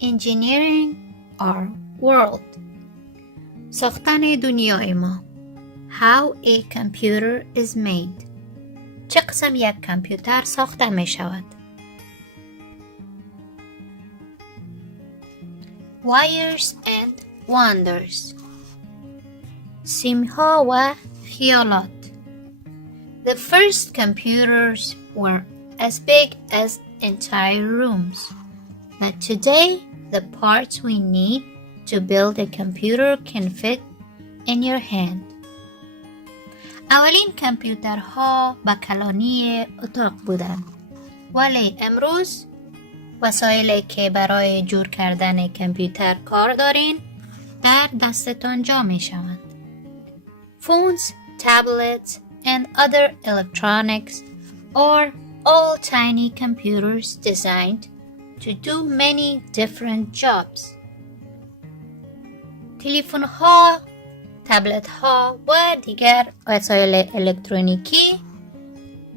Engineering our world. ساختن دنیای ما. How a computer is made. چه قسم یک کامپیوتر ساخته می شود؟ Wires and wonders. سیمها و خیالات. The first computers were as big as entire rooms. But today, the parts we need to build a computer can fit in your hand. اولین کامپیوترها با کلانی اتاق بودند. ولی امروز وسایلی که برای جور کردن کامپیوتر کار دارین در دستتان جا می شوند. Phones, tablets, and other electronics are all tiny computers designed to do many different jobs. تلفن ها، تبلت ها و دیگر وسایل الکترونیکی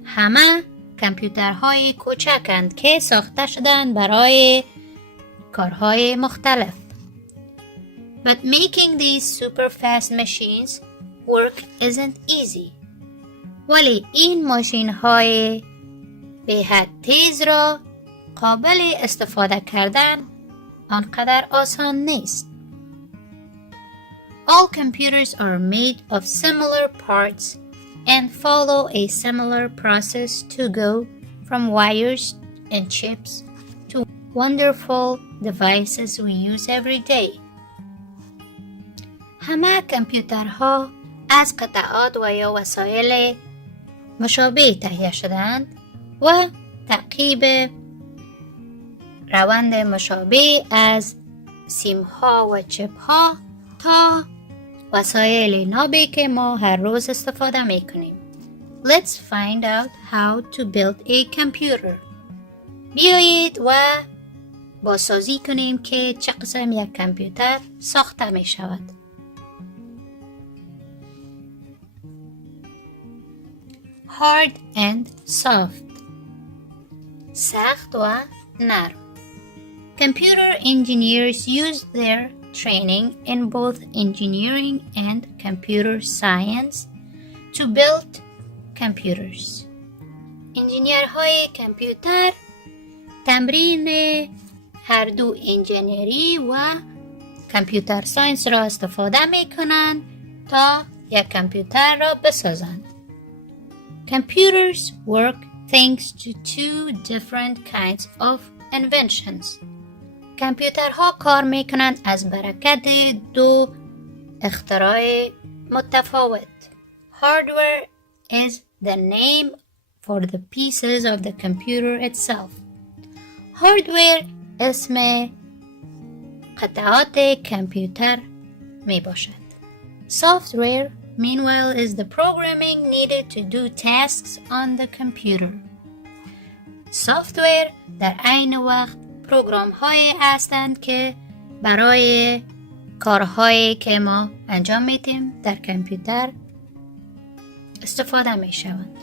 همه کامپیوترهای کوچکند که ساخته شدند برای کارهای مختلف. But making these super fast machines work isn't easy. ولی این ماشین های به حد تیز را قابل استفاده کردن آنقدر آسان نیست. All computers are made of similar parts and follow a similar process to go from wires and chips to wonderful devices we use every day. همه کامپیوترها از قطعات و یا وسایل مشابه تهیه شدند و تعقیب روند مشابه از سیمها و چپها تا وسایل نابی که ما هر روز استفاده می کنیم. Let's find out how to build a computer. بیایید و بازسازی کنیم که چه قسم یک کامپیوتر ساخته می شود. Hard and soft. سخت و نرم. Computer engineers use their training in both engineering and computer science to build computers. انجینیرهای کامپیوتر تمرین هر دو انجینری و کامپیوتر ساینس را استفاده می کنند تا یک کامپیوتر را بسازند. Computers work thanks to two different kinds of inventions. کامپیوترها کار می کنند از برکت دو اختراع متفاوت. Hardware is the name for the pieces of the computer itself. Hardware اسم قطعات کامپیوتر می باشد. Software meanwhile is the programming needed to do tasks on the computer. Software در عین وقت پروگرام های هستند که برای کارهایی که ما انجام میدیم در کامپیوتر استفاده می شوند.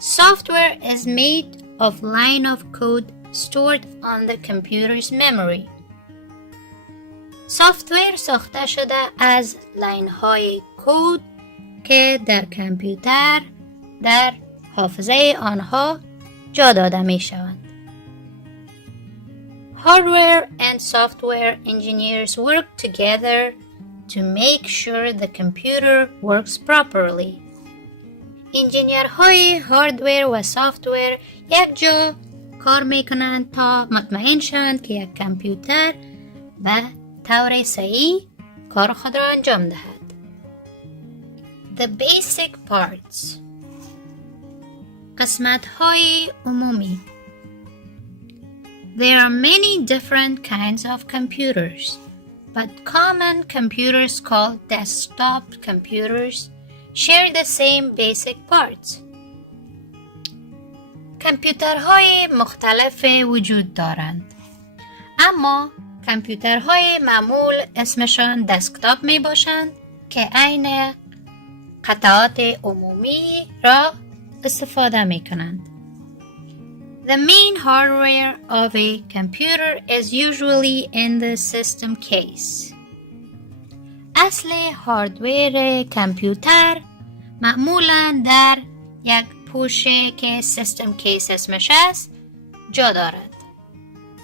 Software is made of line of code stored on the computer's memory. سافتور ساخته شده از لاین های کد که در کامپیوتر در حافظه آنها جا داده می شوند. Hardware and software engineers work together to make sure the computer works properly. انجینیرهای هاردویر و سافتویر یک جا کار می کنند تا مطمئن شوند که یک کامپیوتر به طور صحیح کار خود را انجام دهد. The basic parts. قسمت‌های عمومی. There are many different kinds of computers, but common computers called desktop computers share the same basic parts. کامپیوترهای مختلف وجود دارند، اما کامپیوترهای معمول اسمشان دسکتاپ می باشند که عین قطعات عمومی را استفاده می کنند. The main hardware of a computer is usually in the system case. اصل هاردویر کامپیوتر معمولاً در یک پوشه که سیستم کیس اسمش است جا دارد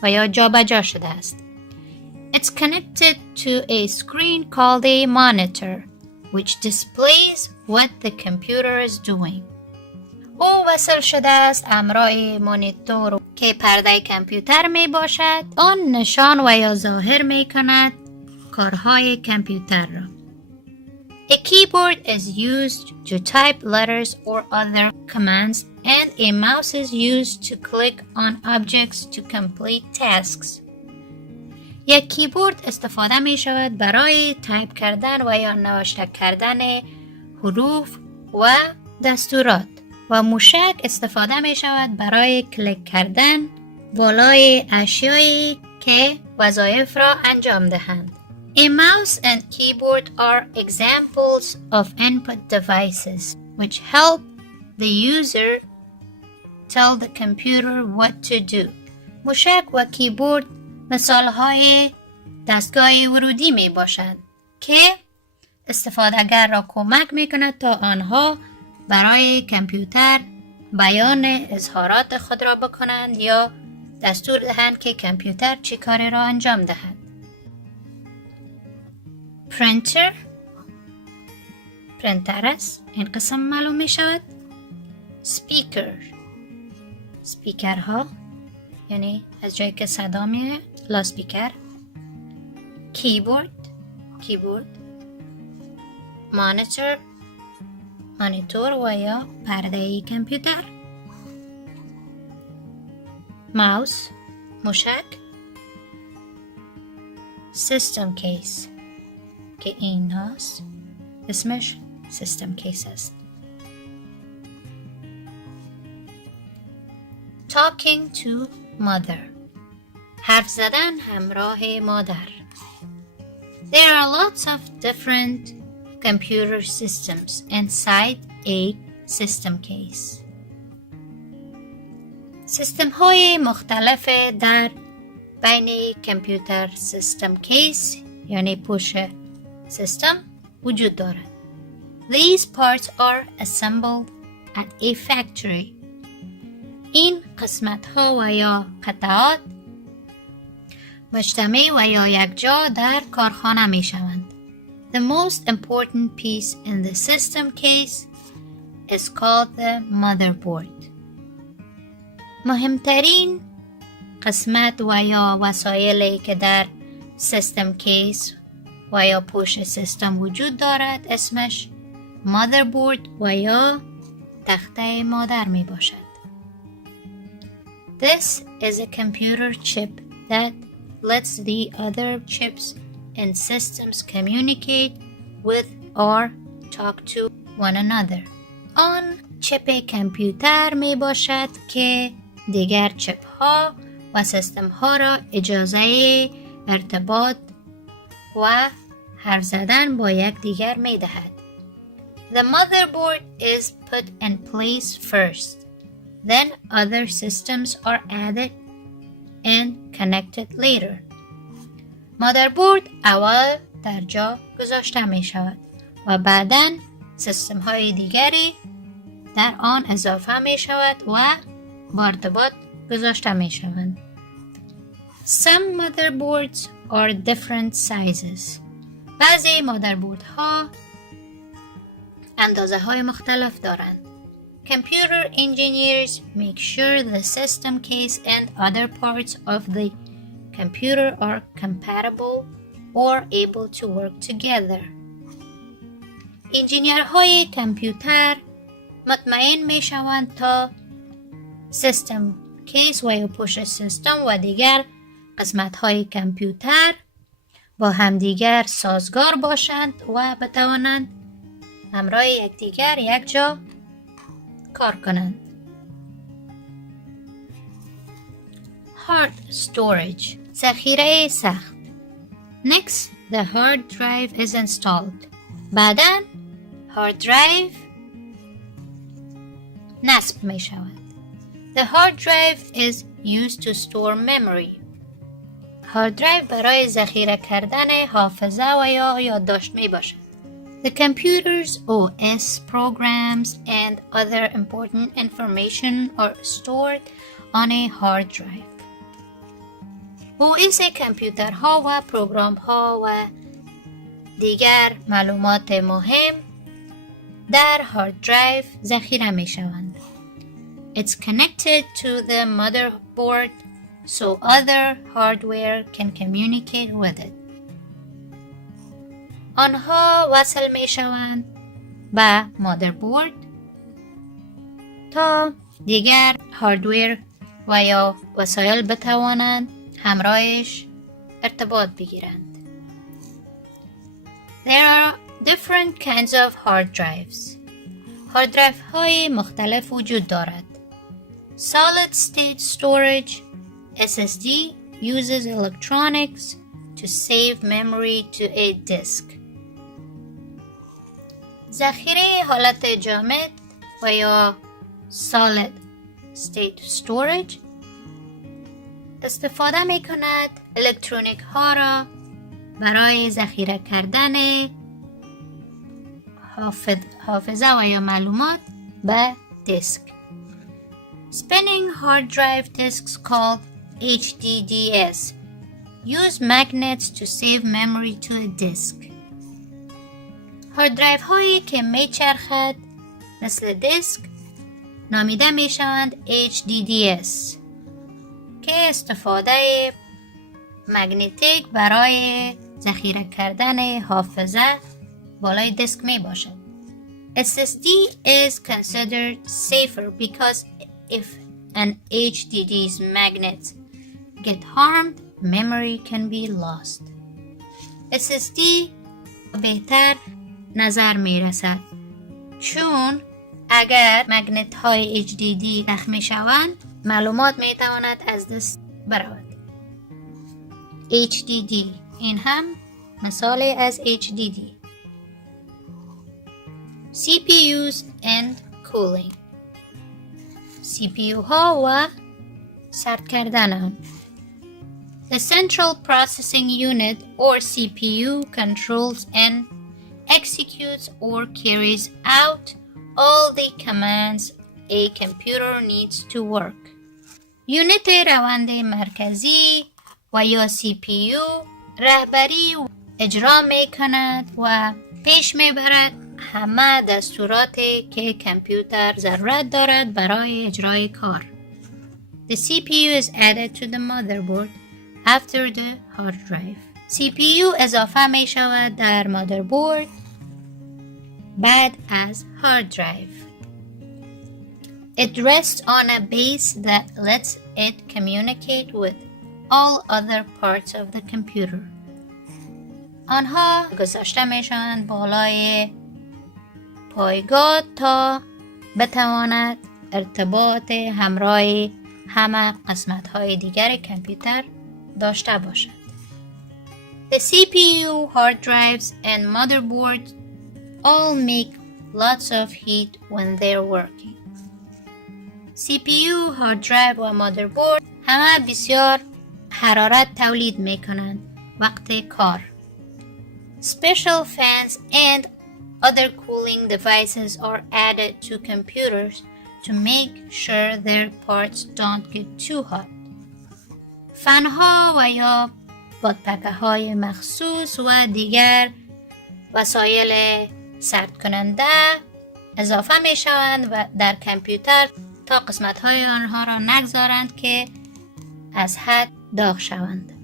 و یا جا بجا شده است. It's connected to a screen called a monitor which displays what the computer is doing. او وصل شده است همراه مانیتور که پرده کامپیوتر می باشد. آن نشان و یا ظاهر می کند کارهای کامپیوتر را. A keyboard is used to type letters or other commands and a mouse is used to click on objects to complete tasks. یک کیبورد استفاده می شود برای تایپ کردن و یا نوشته کردن حروف و دستورات و موشک استفاده می شود برای کلیک کردن بالای اشیایی که وظایف را انجام دهند. A mouse and keyboard are examples of input devices which help the user tell the computer what to do. موشک و کیبورد مثالهای دستگاه ورودی می باشند که استفادهگر را کمک می کند تا آنها برای کامپیوتر بیان اظهارات خود را بکنند یا دستور دهند که کامپیوتر چه کاری را انجام دهد. پرینتر است. این قسم معلوم می شود. سپیکرها یعنی از جایی که صدا میه لاسپیکر. کیبورد مانیتور و یا پرده کامپیوتر. ماوس موشک. سیستم کیس که این هاست اسمش سیستم کیس است. Talking to mother حرف زدن همراه مادر. There are lots of different computer systems inside a system case. سیستم های مختلف در بین کامپیوتر سیستم کیس یعنی پوش سیستم وجود دارد. These parts are assembled at a factory. این قسمت ها و یا قطعات مجتمع و یا یکجا در کارخانه می شوند. The most important piece in the system case is called the motherboard. مهمترین قسمت و یا وسایلی که در سیستم کیس و یا پوش سیستم وجود دارد اسمش motherboard و یا تخته مادر می باشد. This is a computer chip that lets the other chips and systems communicate with or talk to one another. آن چپ کامپیوتر می باشد که دیگر چپ ها و سیستم ها را اجازه ارتباط و حرف زدن با یک دیگر می دهد. The motherboard is put in place first. Then other systems are added and connected later. مادربرد اول در جا گذاشته می شود و بعداً سیستم های دیگری در آن اضافه می شود و با ارتباط گذاشته می شوند. Some motherboards are different sizes. بعضی مادربردها اندازه های مختلف دارند. Computer engineers make sure the system case and other parts of the computer are compatible or able to work together. انجینیرهای کامپیوتر مطمئن می شوند تا سیستم کیس و یا پشت سیستم و دیگر قسمت های کامپیوتر با همدیگر سازگار باشند و بتوانند همراه یکدیگر یک جا کار کنند. Hard storage ذخیره سخت. Next, the hard drive is installed. بعداً hard drive نصب می شود. The The hard drive is used to store memory. هارد درایو برای ذخیره کردن حافظه و یا یادداشت می باشد. The computer's OS programs and other important information are stored on a hard drive. OS کامپیوترها و پروگرام‌ها و دیگر معلومات مهم در هارد درایو ذخیره می شوند. It's connected to the motherboard so other hardware can communicate with it. آنها وصل می شوند به مادربرد تا دیگر هاردویر و یا وسایل بتوانند همراهش ارتباط بگیرند. There are different kinds of hard drives. هارد درایو های مختلف وجود دارد. Solid state storage SSD uses electronics to save memory to a disk. ذخیره حالت جامد و یا Solid State Storage استفاده می کند الکترونیک ها را برای ذخیره کردن حافظه و یا معلومات به دیسک. Spinning hard drive disks called HDDs use magnets to save memory to a disk. هارد درایو هایی که می چرخد مثل دیسک نامیده می شوند HDDs که استفاده مگنتیک برای ذخیره کردن حافظه بالای دیسک می باشد. SSD is considered safer because if an HDD's magnets get harmed, memory can be lost. SSD بهتر نظر می رسد چون اگر مگنت های HDD زخمی شوند معلومات می تواند از دست برود. HDD این هم مثال از HDD. CPUs and cooling. CPU ها و سرد کردن آن. The Central Processing Unit or CPU controls and executes or carries out all the commands a computer needs to work. یونت روند مرکزی و یا CPU رهبری و اجرا می کند و پیش می برد همه دستوراتی که کامپیوتر ضرورت دارد برای اجرای کار. The CPU is added to the motherboard after the hard drive. CPU اضافه می شود در مادربرد بعد از hard drive. It rests on a base that lets it communicate with all other parts of the computer. آنها گذاشته می شوند بالای پایگاه تا بتواند ارتباط همراه همه قسمت‌های دیگر کامپیوتر داشته باشد. The CPU, hard drives and motherboards all make lots of heat when they're working. CPU, hard drive و motherboard همه بسیار حرارت تولید می کنند وقت کار. Special fans and other cooling devices are added to computers to make sure their parts don't get too hot. فنها و یا بادپکه های مخصوص و دیگر وسایل سرد کننده اضافه می شوند و در کامپیوتر تا قسمت های آنها را نگذارند که از حد داغ شوند.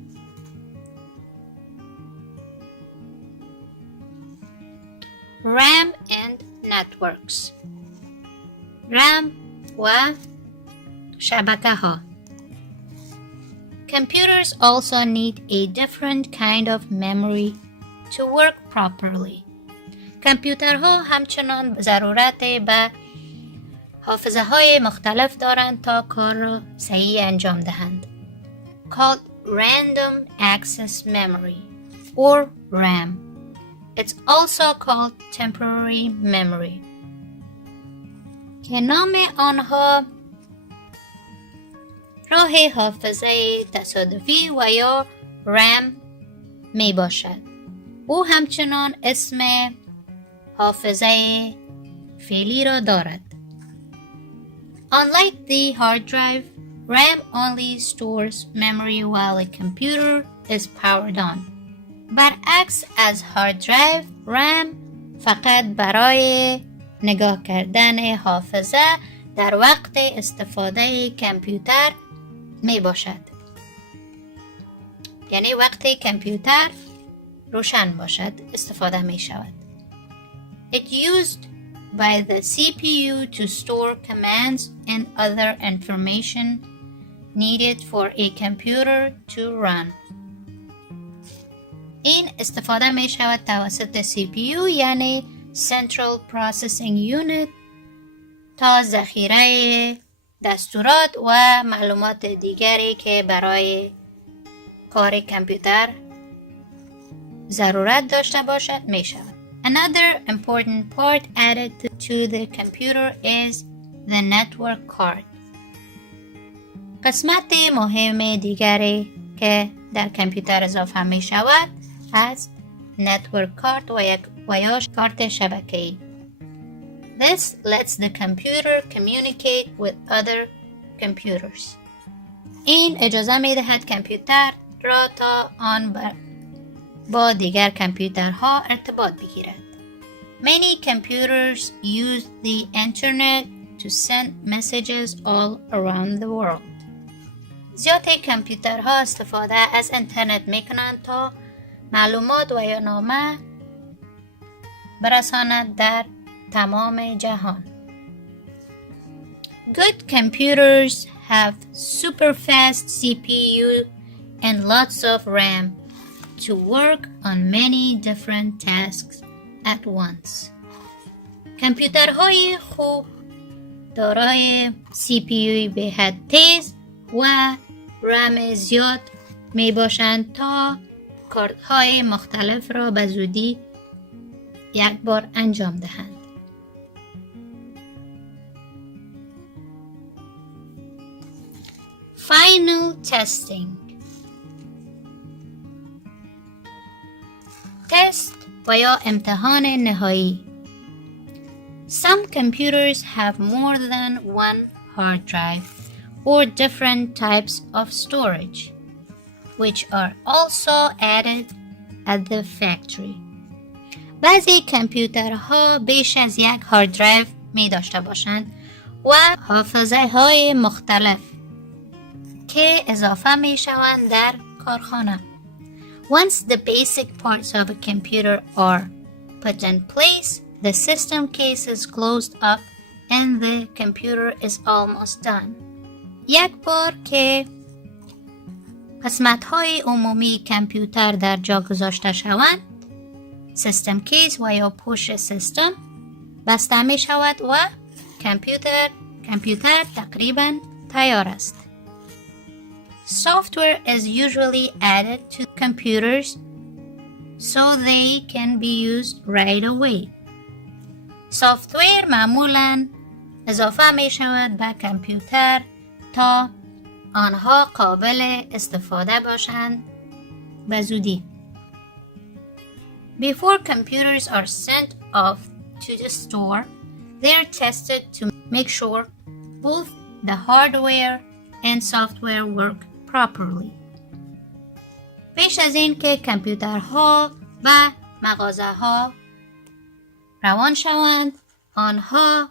RAM and networks. RAM و شبکه ها. Computers also need a different kind of memory to work properly. کامپیوترها همچنان ضرورت به حافظه های مختلف دارند تا کار را صحیح انجام دهند. Called Random Access Memory or RAM. It's also called Temporary Memory. که نام آنها راه حافظه تصادفی و یا رم می باشد. او همچنان اسم حافظه فعلی را دارد. Unlike the hard drive, RAM only stores memory while a computer is powered on. برعکس از هارد درایو، RAM فقط برای نگاه کردن حافظه در وقت استفاده کامپیوتر می باشد. یعنی وقتی کامپیوتر روشن باشد استفاده می شود. It used by the CPU to store commands and other information needed for a computer to run. این استفاده می شود توسط CPU یعنی Central Processing Unit تا ذخیره دستورات و معلومات دیگری که برای کار کامپیوتر ضرورت داشته باشد می شود. Another important part added to the computer is the network card. قسمت مهم دیگری که در کامپیوتر اضافه می شود است network card و یا کارت شبکه‌ای. This lets the computer communicate with other computers. این اجازه می دهد کامپیوتر را تا آن با دیگر کامپیوترها ارتباط بگیرد. Many computers use the internet to send messages all around the world. زیاد کامپیوترها استفاده از اینترنت میکنند تا معلومات و یا نامه برساند در تمام جهان. Good computers have super fast CPU and lots of RAM to work on many different tasks at once. کامپیوترهای خوب دارای CPU به حد تیز و رم زیاد می باشند تا کارهای مختلف را به زودی یک بار انجام دهند. Final testing. تست و یا امتحان نهایی. Some computers have more than one hard drive or different types of storage, which are also added at the factory. بعضی کامپیوترها بیش از یک هارد درایو می داشته باشند و حافظه های مختلف که اضافه می شوند در کارخانه. Once the basic parts of a computer are put in place, the system case is closed up and the computer is almost done. یک بار که قسمت‌های عمومی کامپیوتر در جا گذاشته شوند، سیستم کیس و یا پشت سیستم بسته می شود و کامپیوتر تقریباً تیار است. Software is usually added to computers so they can be used right away. سافتویر معمولاً اضافه می شود به کامپیوتر تا آنها قابل استفاده باشند به زودی. Before computers are sent off to the store, they are tested to make sure both the hardware and software work properly. پیش از این که کامپیوترها و مغازه‌ها روان شوند، آنها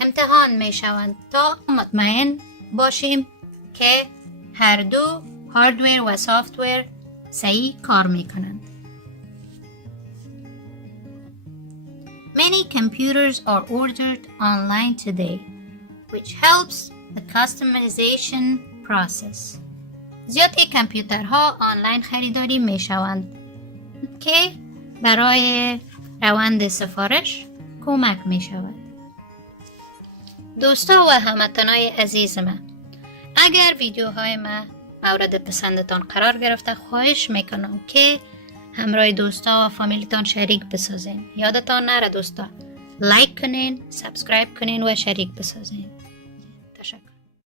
امتحان می شوند تا مطمئن باشیم که هر دو هاردویر و سافتویر صحیح کار می کنند. Many computers are ordered online today, which helps the customization process. زیادی کامپیوترها آنلاین خریداری می شوند که برای روند سفارش کمک می شود. دوستا و هموطنای عزیز من، اگر ویدیوهای من مورد پسندتان قرار گرفته، خواهش میکنم که همراه دوستا و فامیلتان شریک بسازین. یادتان نره دوستا، لایک کنین، سابسکرایب کنین و شریک بسازین.